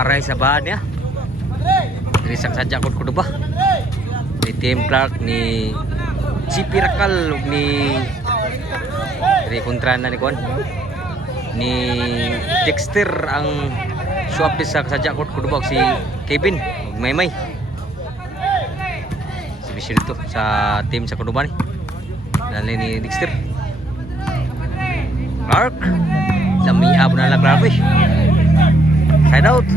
taparay sa bahan niya. Diri sa sadya ko ba? Ni Tim Clark ni GP Rakal ni diri kontra na ni Kuan. Ni Dexter ang show up sa sadya ko ba si Kevin ug Maymay. Si Bishir dito sa team sa Kuduba ni. Dali ni Dexter. Clark. Lamiab na lang Clark. Side out.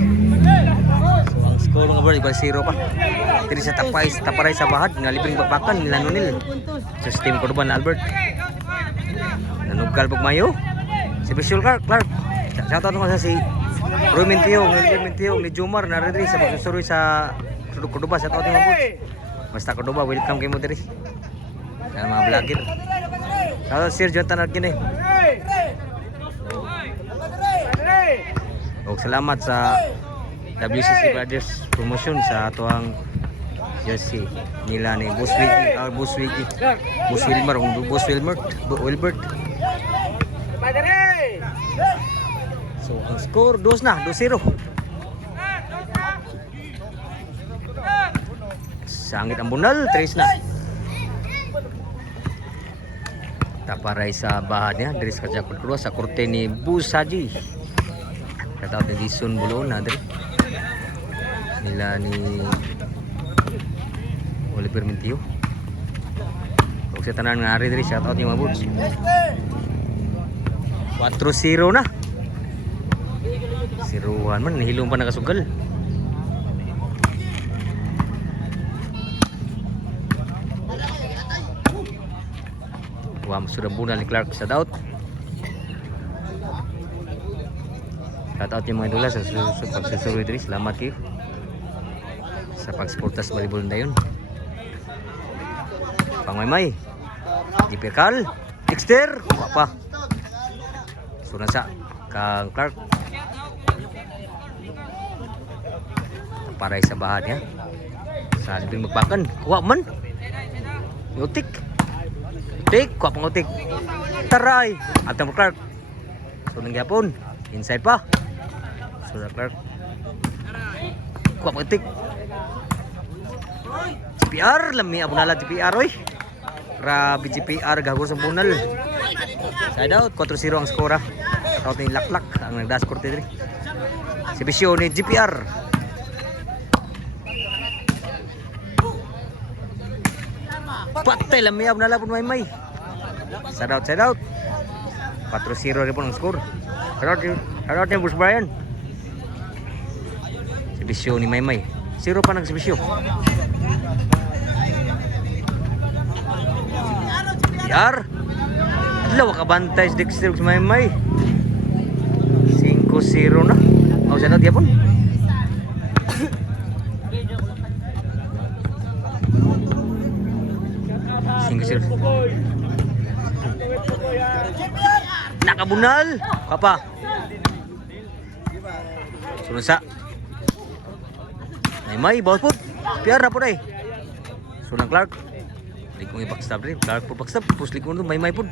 So ang score ng board ibang 0 pa. Diri sa taparay sa bahad nga libreng bakbakan nila Nunil. Sa team Kuduba na Albert. Nanugal pag mayo. Si Bishul Clark. Shout out ko sa si Rumin Tio, ni Jumar na rin sa pagsusuroy sa Kuduba. Shout out mo po. Basta Kuduba, welcome kayo mo diri. Sa mga vlogger. Shout out Sir Jonathan Arkin eh. Og salamat sa WCC Brothers promotion sa atuang jersey nila ni Boss Wilbert. So ang score 2-0. Sangit ang bunal, 3 na. Taparay sa bahad niya, diri sa Jakot Krua sa korte ni Busaji. Katawag ni Dison Bulon na diri. Nila ni Oliver Mintio. Kung sa tanan nga ari diri, shout out ni mga buds. 4-0 na. Siruhan man, nahilong pa nakasugal. Sudah bunal ni Clark sa out. Shout out yung mga idula sa pagsusuroy diri. Salamat kayo sa pagsuporta sa volleyball na yun. Pangmaymay Jiperkal Dexter apa sunasa kang Clark taparay sa bahad niya sa libing magbakan kuha man utik kuha pang utik taray at ang Clark so nangyapon inside pa so Clark kuha pang utik GPR lami abunala GPR oy. Grabe GPR gagawin sa bunal. Side out 4-0 ang skora. Out ni Laklak ang nagdas korte diri. Si Bisyo ni GPR. Patay lami abunala pun Maymay. Side out 4-0 rin po ang score. Side out ni Bruce Bryan. Si Bisyo ni Maymay. 0 pa nag si Bisyo. GPR. Adlaw ka bantay sa Dexter sa Maymay. 5-0 na. Aw sa natin yapon. Nakabunal. Papa. Sunsa. Maymay bawat po. Piar na po day. Sunang Clark. Di kong ipakstab rin. Clark po pakstab. Pusli ko nito. Maymay po.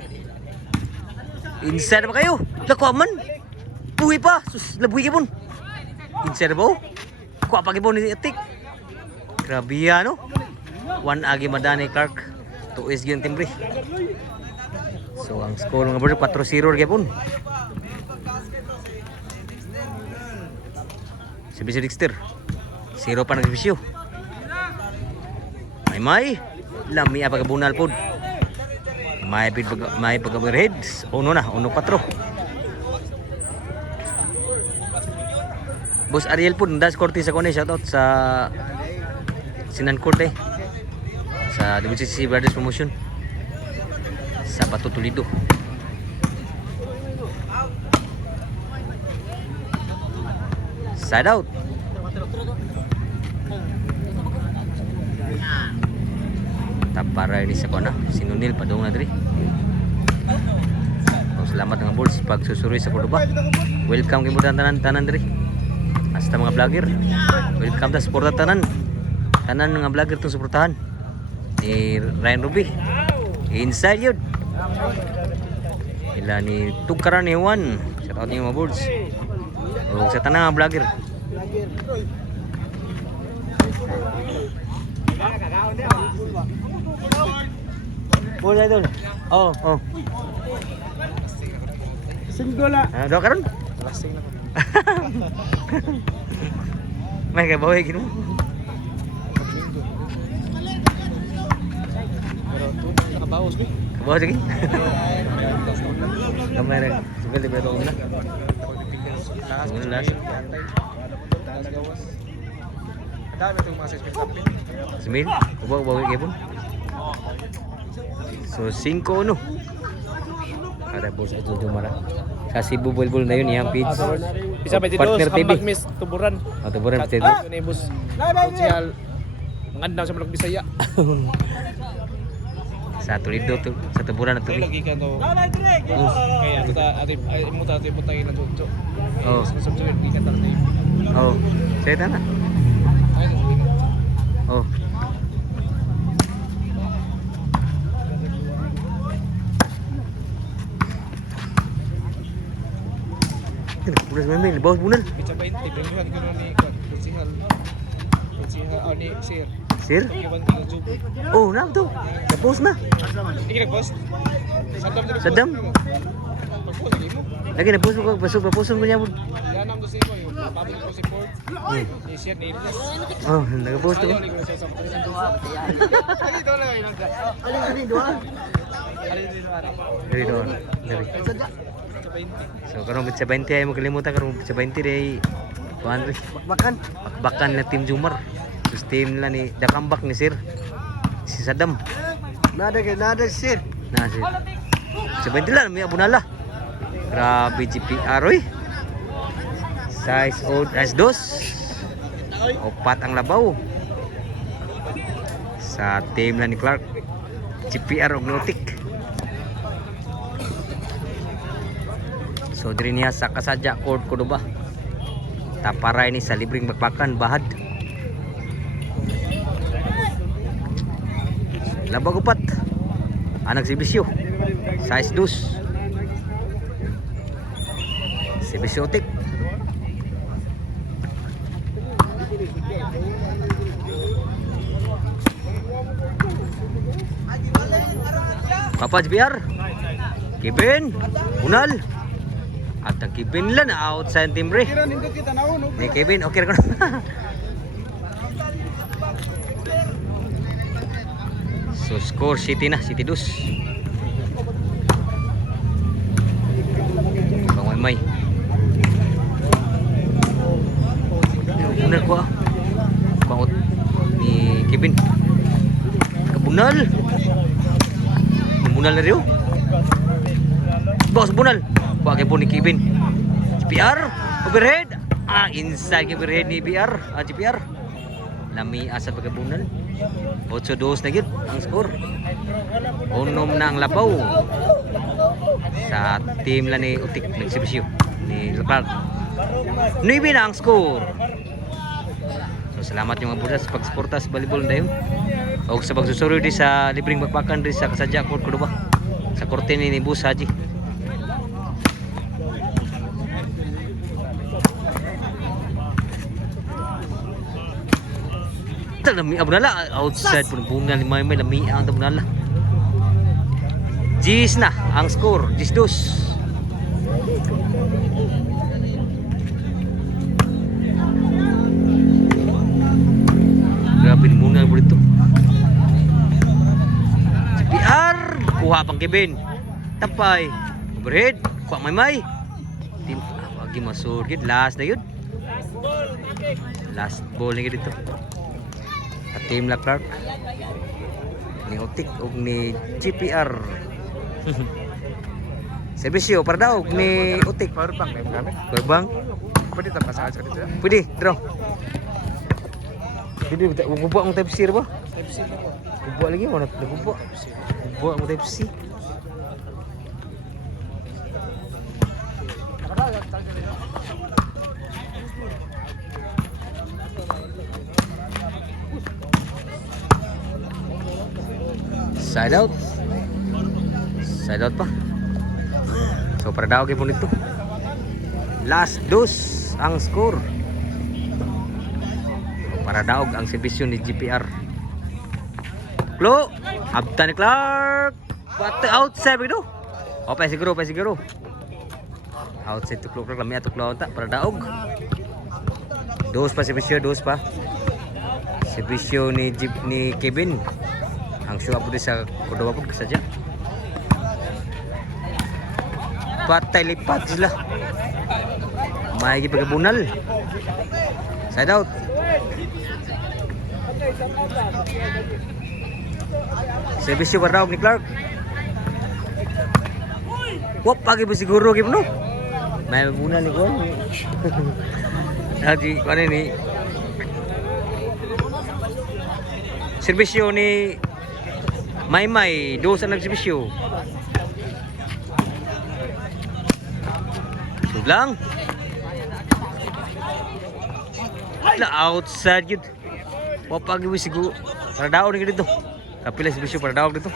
Inside pa kayo. Lakwa man. Buhi pa. Sus, labuhi ka po. Inside ba? Kuha pa kayo ni Atik. Grabe yan, no? 1 agi madani Clark. 2 is yun timbre. So, ang score ng board 4-0 kayo po. Si Bisyo Dexter. 0 pa nagbisyo. Maymay. Lami ang pagkabunal po. May pag-overhead. 1 na. 1-4. Boss Ariel po. Das korte sa kone. Shoutout sa Sinan Korte. Sa WCC Brothers Promotion. Sa Pato Toledo. Side out. Taparay ni sa kona. Sinunil padung na diri. Salamat nga boards pagsusuroy sa Cordoba. Welcome kay mo tanan diri. Hasta mga vlogger. Welcome ta suporta tanan. Tanan nga vlogger tong suportahan. Ni Ryan Ruby. Inside yun. Ila ni Tugkaran ni Juan. Shout out niyo mga boards. O sa tanan nga vlogger. Bola idol. Oh, oh. Singgola. Ah, do karon. Lasting na ko. May kay bawi gino. Pero tutok nakabawas bi. Bawa lagi. Kamera. Sugal di beto na. Ulas. Dami itong mga size pinapin. Semil, bawa bawi kay pun. So 5 no. Ada bos itu Jumara. Sa Cebu Bulbul na yun yung page. Bisa ba dito Partner sa TV. Hambag Miss Tuburan. Tuburan TV. Ni bus. Social. Mangandam sa Malog Bisaya. Sa Toledo to, sa Tuburan na tuloy. Lagi ka to. Kaya kita ati mo ta ati putang ina jojo. Oh. Sa subject di ka ta tayo. Oh. Saya tana. Oh. Udah main bawah bunal. Pizza 20 bringan ko ni Konsihal. Konsihal ni Sir. Sir? Iwan ko jojo. Oh, na to. Tapos na. Iki nag-post. Sadam. Pag-post lagi mo. Lagi na post ko, pasok paposon mo niya. Yan ang gusto ko yung public ko support. Ni Sir ni Ilyas. Oh, nag-post ko. Ayaw, ligo na siya sa mga Lagi ito lang yung nagka. Alin din doon? Alin din doon? Dari doon. Dari. So karong sa 20 ay mo kalimutan karong sa 20 day kuan ri. Bakbakan na Team Jumar. Sus team nila ni Dakambak ni Sir. Si Sadam. Nada Sir. Na Sir. Sa 20 lang may abunala. Grabe GPR oy. Size old as dos. Opat ang labaw. Sa team na ni Clark. GPR og Nautic. So diri niya sa Kasadya Court Cordoba. Taparay ni sa libreng bakbakan bahad. Labag upat. Anang sibisyo. Size dos. Sibisyotik. Papa JBR. Kevin. Unal. At ang Kevin lang outside team re. Ni Kevin okay ra ko. So score City na, City 2. Pangmay. Bunal ko ah. Bangot ni Kevin. Kabunal. Bunal na rin. Boss bunal. Bakit po ni Kevin? GPR, overhead. Inside overhead ni BR. GPR. Lami asal pagkabunan. 8-2 na yun ang score. Unom na ang labaw. Sa team lang ni Utik nagsibisyo ni Clark. 9 na ang score. So salamat yung mga budas sa pagsuporta sa volleyball na yun. O sa pagsusuri di sa libreng bakbakan di sa Kasadya Court Cordoba. Sa korte ni Bus Haji. Lami abunala outside pun bunga ni may lami ang abunala. Gis na ang score, Gis 2. Grabe ni muna po dito. CPR kuha pang Kevin. Tapay. Overhead, kuha may. Tim wagi masur gid last na yun. Last ball ni dito. At team la Clark ni Utik ug ni GPR. Servisyo para daw ni Utik. Power bank na gamit. Berbang. Pwede ta pasahan sa kanila. Pwede, draw. Pwede, gubuak mo type C ba? Type C na ko. Gubuak lagi, wala gubuak. Gubuak mo type C. Side out. Side out pa. So para daw kay po nito. Last dos ang score. para daog ang serbisyo ni GPR. Klo, abta ni Clark. What outside bigdo? O pa siguro. Outside to Clark lami ato Klo ta para daog. Dos pa serbisyo. Serbisyo ni Kevin. Ang show up sa Cordova po kasadya. Patay lipat sila. May gipagabunal. Side out. Serbisyo para daog ni Clark. Wap pagi po siguro gip no. May bunal ni Kon. Lagi kani ni serbisyo ni Maymay, dos ang nagserbisyo. Sudlang. La outside gid. Wa pagi siguro para daog ni dito. Kapila serbisyo para daog dito.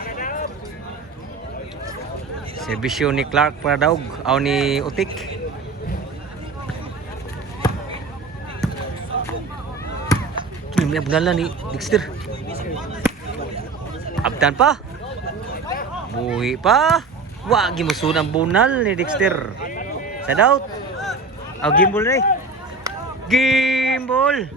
Serbisyo ni Clark para daog aw ni Utik. Kini bunala ni Dexter. Abtan pa. Buhi pa. Wagi mo sunang bunal ni Dexter. Side out. Aw gimbal ni. Gimbal.